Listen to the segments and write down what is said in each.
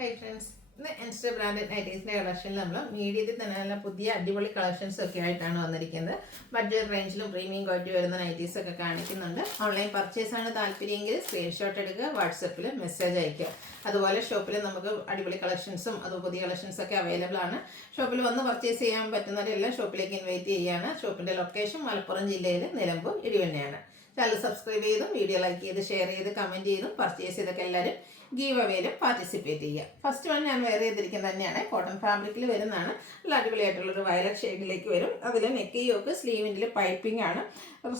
Hi friends, ഇന്ന് insta branded നൈറ്റീസിൻ്റെ കളക്ഷനിൽ നമ്മൾ മീഡിയത്തിൽ തന്നെ നല്ല പുതിയ അടിപൊളി കളക്ഷൻസ് ഒക്കെ ആയിട്ടാണ് വന്നിരിക്കുന്നത്. ബഡ്ജറ്റ് റേഞ്ചിലും പ്രീമിയം ക്വാളിറ്റി വരുന്ന നൈറ്റീസ് ഒക്കെ കാണിക്കുന്നുണ്ട്. ഓൺലൈൻ പർച്ചേസ് ആണ് താല്പര്യമെങ്കിൽ സ്ക്രീൻഷോട്ട് എടുക്കുക, വാട്സപ്പിൽ മെസ്സേജ് അയക്കുക. അതുപോലെ ഷോപ്പിൽ നമുക്ക് അടിപൊളി കളക്ഷൻസും പുതിയ കളക്ഷൻസ് ഒക്കെ അവൈലബിൾ ആണ്. ഷോപ്പിൽ വന്ന് പർച്ചേസ് ചെയ്യാൻ പറ്റുന്നവരെല്ലാം ഷോപ്പിലേക്ക് ഇൻവൈറ്റ് ചെയ്യുകയാണ്. ഷോപ്പിൻ്റെ ലൊക്കേഷൻ മലപ്പുറം ജില്ലയിൽ നിലമ്പൂർ ഇടിവണ്ണയാണ്. ചാനൽ സബ്സ്ക്രൈബ് ചെയ്തും വീഡിയോ ലൈക്ക് ചെയ്ത് ഷെയർ ചെയ്ത് കമൻറ്റ് ചെയ്തും പർച്ചേസ് ചെയ്തൊക്കെ എല്ലാവരും ഗീവ് അവേയിലും പാർട്ടിസിപ്പേറ്റ് ചെയ്യുക. ഫസ്റ്റ് വൺ ഞാൻ വെയർ ചെയ്തിരിക്കുന്നത് തന്നെയാണ്. കോട്ടൺ ഫാബ്രിക്കിൽ വരുന്നതാണ്. നല്ല അടിപൊളിയായിട്ടുള്ളൊരു വയലറ്റ് ഷെയ്ഡിലേക്ക് വരും. അതിൽ നെക്ക് യോക്ക് സ്ലീവിൻ്റെ പൈപ്പിംഗ് ആണ്.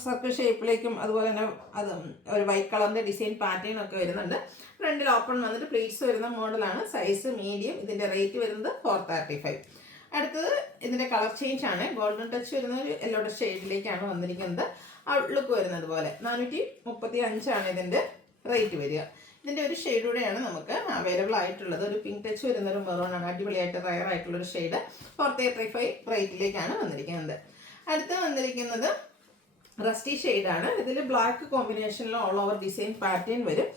സർക്കിൾ ഷേപ്പിലേക്കും അതുപോലെ തന്നെ അത് ഒരു വൈറ്റ് കളറിൻ്റെ ഡിസൈൻ പാറ്റേൺ ഒക്കെ വരുന്നുണ്ട്. ഫ്രണ്ടിൽ ഓപ്പൺ വന്നിട്ട് പ്ലീറ്റ്സ് വരുന്ന മോഡലാണ്. Size medium. ഇതിൻ്റെ റേറ്റ് വരുന്നത് 435. അടുത്തത് ഇതിൻ്റെ കളർ ചേഞ്ച് ആണ്. ഗോൾഡൻ ടച്ച് വരുന്ന ഒരു യെല്ലോ ഷെയ്ഡിലേക്കാണ് വന്നിരിക്കുന്നത്. ഔട്ട്ലുക്ക് വരുന്നത് പോലെ 435 ഇതിൻ്റെ റേറ്റ് വരിക. ഇതിൻ്റെ ഒരു ഷെയ്ഡ് കൂടെയാണ് നമുക്ക് അവൈലബിൾ ആയിട്ടുള്ളത്. ഒരു പിങ്ക് ടച്ച് വരുന്നൊരു മെറൂൺ ആണ്. അടിപൊളിയായിട്ട് റയർ ആയിട്ടുള്ളൊരു ഷെയ്ഡ് 435 റേറ്റിലേക്കാണ് വന്നിരിക്കുന്നത്. അടുത്ത് വന്നിരിക്കുന്നത് റസ്റ്റി ഷെയ്ഡാണ്. ഇതിൽ ബ്ലാക്ക് കോമ്പിനേഷനിൽ ഓൾ ഓവർ ഡിസൈൻ പാറ്റേൺ വരും.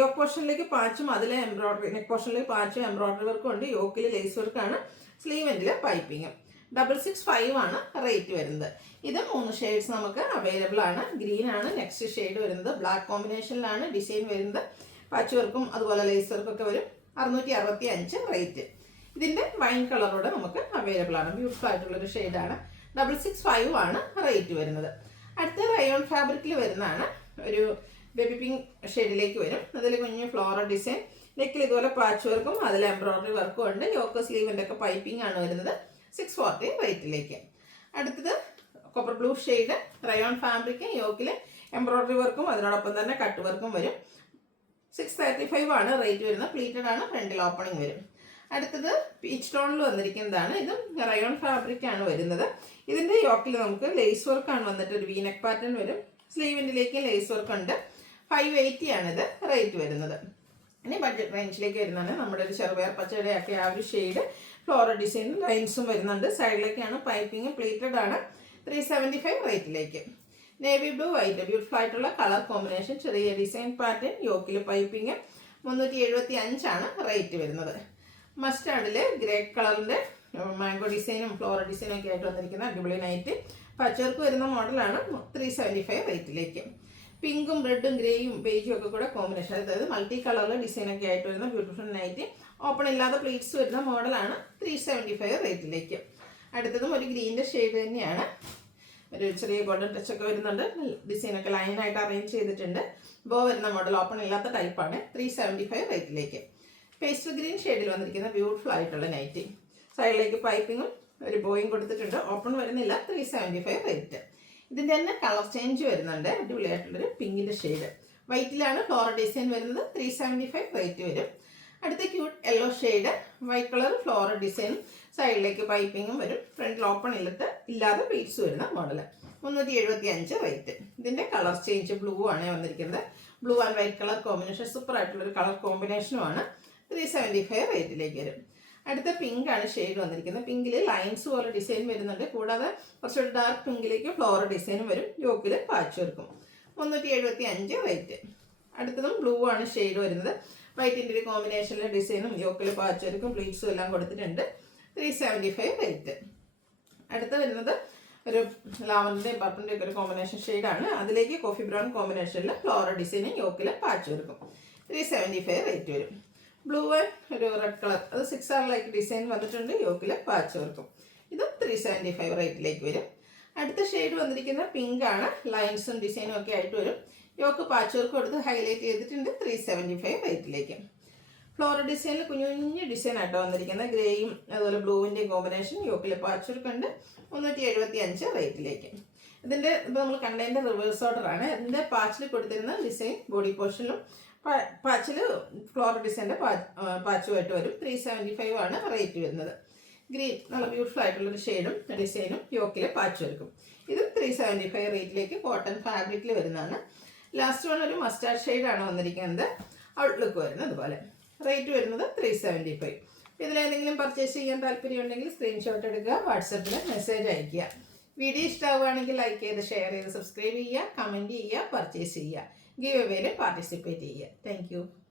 യോക്ക് പോർഷനിലേക്ക് പാച്ചും അതിലെ എംബ്രോയിഡറി നെക്ക് പോർഷനിലേക്ക് പാച്ചും എംബ്രോയിഡറി വർക്കും ഉണ്ട്. യോക്കിൽ ലേസ് വർക്കാണ്. സ്ലീവെൻറ്റിൽ പൈപ്പിങ്ങും. 665 ആണ് റേറ്റ് വരുന്നത്. ഇത് 3 ഷെയ്ഡ്സ് നമുക്ക് അവൈലബിൾ ആണ്. ഗ്രീൻ ആണ് നെക്സ്റ്റ് ഷെയ്ഡ് വരുന്നത്. ബ്ലാക്ക് കോമ്പിനേഷനിലാണ് ഡിസൈൻ വരുന്നത്. പാച്ച് വർക്കും അതുപോലെ ലേസ് വർക്കും ഒക്കെ വരും. 665 റേറ്റ്. ഇതിൻ്റെ വൈൻ കളറോടെ നമുക്ക് അവൈലബിൾ ആണ്. ബ്യൂട്ടിഫുൾ ആയിട്ടുള്ളൊരു ഷെയ്ഡാണ്. 665 ആണ് റേറ്റ് വരുന്നത്. അടുത്ത റയോൺ ഫാബ്രിക്കിൽ വരുന്നതാണ്. ഒരു ബേബി പിങ്ക് ഷെയ്ഡിലേക്ക് വരും. അതിൽ കുഞ്ഞു ഫ്ലോറൽ ഡിസൈൻ. നെക്കിൽ ഇതുപോലെ പാച്ച് വർക്കും അതിൽ എംബ്രോയിഡറി വർക്കും ഉണ്ട്. യോക്ക് സ്ലീവിൻ്റെ ഒക്കെ പൈപ്പിംഗ് ആണ് വരുന്നത്. 640 റേറ്റിലേക്ക്. അടുത്തത് copper blue shade rayon fabric. യോക്കിൽ എംബ്രോയിഡറി വർക്കും അതിനോടൊപ്പം തന്നെ കട്ട് വർക്കും വരും. 635 ആണ് റേറ്റ് വരുന്നത്. പ്ലീറ്റഡ് ആണ്. ഫ്രണ്ടിൽ ഓപ്പണിംഗ് വരും. അടുത്തത് പീച്ച് ടോണിൽ വന്നിരിക്കുന്നതാണ്. ഇതും റയോൺ ഫാബ്രിക് ആണ് വരുന്നത്. ഇതിൻ്റെ യോക്കിൽ നമുക്ക് ലേസ് വർക്കാണ് വന്നിട്ട് ഒരു വീനെക്ക് പാറ്റേൺ വരും. സ്ലീവിൻ്റിലേക്ക് ലേസ് വർക്ക് ഉണ്ട്. 580 ആണിത് റേറ്റ് വരുന്നത്. ഇനി ബഡ്ജറ്റ് റേഞ്ചിലേക്ക് വരുന്നതാണ്. നമ്മുടെ ഒരു ചെറുപയർ പച്ചയുടെ ഒക്കെ ആ ഒരു ഷെയ്ഡ് ഫ്ലോറൽ ഡിസൈനും ലൈൻസും വരുന്നുണ്ട്. സൈഡിലേക്കാണ് പൈപ്പിംഗ്. പ്ലീറ്റഡ് ആണ്. 375 റേറ്റിലേക്ക്. നേവി ബ്ലൂ വൈറ്റ് ബ്യൂട്ടിഫുൾ ആയിട്ടുള്ള കളർ കോമ്പിനേഷൻ. ചെറിയ ഡിസൈൻ പാറ്റേൺ. യോക്കിൽ പൈപ്പിംഗ്. 375 ആണ് റേറ്റ് വരുന്നത്. മസ്റ്റാർഡിൽ ഗ്രേ കളറിൻ്റെ മാംഗോ ഡിസൈനും ഫ്ലോറൽ ഡിസൈനും ഒക്കെ ആയിട്ട് വന്നിരിക്കുന്ന അടിപൊളി നൈറ്റ്. പച്ചവർക്ക് വരുന്ന മോഡലാണ്. 375 റേറ്റിലേക്ക്. പിങ്കും റെഡും ഗ്രേയും ബേജും ഒക്കെ കൂടെ കോമ്പിനേഷൻ, അതായത് മൾട്ടി കളറിൽ ഡിസൈനൊക്കെ ആയിട്ട് വരുന്ന ബ്യൂട്ടിഫുൾ നൈറ്റ്. ഓപ്പൺ ഇല്ലാതെ പ്ലീറ്റ്സ് വരുന്ന മോഡലാണ്. 375 റേറ്റിലേക്ക്. അടുത്തതും ഒരു ഗ്രീനിൻ്റെ ഷെയ്ഡ് തന്നെയാണ്. ഒരു ചെറിയ ഗോൾഡൻ ടച്ചൊക്കെ വരുന്നുണ്ട്. ഡിസൈനൊക്കെ ലൈനായിട്ട് അറേഞ്ച് ചെയ്തിട്ടുണ്ട്. ബോ വരുന്ന മോഡൽ ഓപ്പൺ ഇല്ലാത്ത ടൈപ്പാണ്. 375 റേറ്റിലേക്ക്. പേസ്റ്റൽ ഗ്രീൻ ഷെയ്ഡിൽ വന്നിരിക്കുന്ന ബ്യൂട്ടിഫുൾ ആയിട്ടുള്ള നൈറ്റ്. സൈഡിലേക്ക് പൈപ്പിങ്ങും ഒരു ബോയും കൊടുത്തിട്ടുണ്ട്. ഓപ്പൺ വരുന്നില്ല. 375 റേറ്റ്. ഇതിൻ്റെ തന്നെ കളർ ചേഞ്ച് വരുന്നുണ്ട്. അടിപൊളിയായിട്ടുള്ളൊരു പിങ്കിൻ്റെ ഷെയ്ഡ്. വൈറ്റിലാണ് ഫ്ലോറൽ ഡിസൈൻ വരുന്നത്. 375 റേറ്റ് വരും. അടുത്ത cute yellow shade. White colour floral ഡിസൈനും സൈഡിലേക്ക് പൈപ്പിങ്ങും വരും. ഫ്രണ്ടിൽ ഓപ്പൺ ഇല്ലാതെ പ്ലീറ്റ്സ് വരുന്ന മോഡൽ. 375 റേറ്റ്. ഇതിൻ്റെ കളർ ചേഞ്ച് ബ്ലൂ ആണ് വന്നിരിക്കുന്നത്. Blue and white colour combination super ആയിട്ടുള്ളൊരു കളർ കോമ്പിനേഷനുമാണ്. 375 റേറ്റിലേക്ക് വരും. അടുത്ത പിങ്ക് ആണ് ഷെയ്ഡ് വന്നിരിക്കുന്നത്. പിങ്കിൽ ലൈൻസ് പോലെ ഡിസൈൻ വരുന്നുണ്ട്. കൂടാതെ കുറച്ചുകൂടി ഡാർക്ക് പിങ്കിലേക്ക് ഫ്ലോറൽ ഡിസൈനും വരും. യോക്കിൽ പാച്ച് വർക്കും. 375 റേറ്റ്. അടുത്തതും ബ്ലൂ ആണ് ഷെയ്ഡ് വരുന്നത്. വൈറ്റിൻ്റെ ഒരു കോമ്പിനേഷനിലെ ഡിസൈനും യോക്കിൽ പാച്ച് വർക്കും പ്ലീറ്റ്സും എല്ലാം കൊടുത്തിട്ടുണ്ട്. 375 റേറ്റ്. അടുത്ത വരുന്നത് ഒരു ലാവൻഡറിൻ്റെയും പർപ്പിൻ്റെ ഒക്കെ ഒരു കോമ്പിനേഷൻ ഷെയ്ഡാണ്. അതിലേക്ക് കോഫി ബ്രൗൺ കോമ്പിനേഷനിൽ ഫ്ലോറൽ ഡിസൈനും യോക്കിൽ പാച്ച് വർക്കും. 375 റേറ്റ് വരും. ബ്ലൂ ആൻഡ് ഒരു റെഡ് കളർ, അത് 6R ലൈക്ക് ഡിസൈൻ വന്നിട്ടുണ്ട്. യോക്കിൽ പാച്ച് വർക്കും. ഇതും 375 റേറ്റിലേക്ക് വരും. അടുത്ത ഷെയ്ഡ് വന്നിരിക്കുന്ന പിങ്ക് ആണ്. ലൈൻസും ഡിസൈനും ഒക്കെ ആയിട്ട് വരും. യോക്ക് പാച്ച് വർക്ക് കൊടുത്ത് ഹൈലൈറ്റ് ചെയ്തിട്ടുണ്ട്. 375 റേറ്റിലേക്ക്. ഫ്ലോറൽ ഡിസൈനിൽ കുഞ്ഞു കുഞ്ഞു ഡിസൈൻ ആയിട്ടോ വന്നിരിക്കുന്നത്. ഗ്രേയും അതുപോലെ ബ്ലൂവിൻ്റെയും കോമ്പിനേഷൻ. യോക്കിൽ പാച്ച് വർക്ക് ഉണ്ട്. 375 റേറ്റിലേക്ക്. ഇതിൻ്റെ ഇപ്പോൾ നമ്മൾ കണ്ടതിൻ്റെ റിവേഴ്സ് ഓർഡറാണ്. ഇതിൻ്റെ പാച്ചിൽ കൊടുത്തിരുന്ന ഡിസൈൻ ബോഡി പോർഷനിലും പാച്ചിൽ ഫ്ലോറൽ ഡിസൈൻ്റെ പാച്ചുമായിട്ട് വരും. 375 ആണ് റേറ്റ് വരുന്നത്. ഗ്രീൻ നല്ല ബ്യൂട്ടിഫുൾ ആയിട്ടുള്ളൊരു ഷെയ്ഡും ഡിസൈനും യോക്കിൽ പാച്ച് വർക്കും. ഇത് 375 റേറ്റിലേക്ക് കോട്ടൺ ഫാബ്രിക്കിൽ വരുന്നതാണ്. ലാസ്റ്റ് വൺ ഒരു മസ്റ്റാർഡ് ഷെയ്ഡാണ് വന്നിരിക്കുന്നത്. ഔട്ട്ലുക്ക് വരുന്നത് അതുപോലെ. റേറ്റ് വരുന്നത് 375. ഇതിലേതെങ്കിലും പർച്ചേസ് ചെയ്യാൻ താല്പര്യമുണ്ടെങ്കിൽ സ്ക്രീൻഷോട്ട് എടുക്കുക, വാട്സപ്പിൽ മെസ്സേജ് അയയ്ക്കുക. വീഡിയോ ഇഷ്ടമാവുകയാണെങ്കിൽ ലൈക്ക് ചെയ്ത് ഷെയർ ചെയ്ത് സബ്സ്ക്രൈബ് ചെയ്യുക, കമൻറ്റ് ചെയ്യുക, പർച്ചേസ് ചെയ്യുക. ഗീവ് അവേയിൽ പാർട്ടിസിപ്പേറ്റ് ചെയ്യുക. Thank you.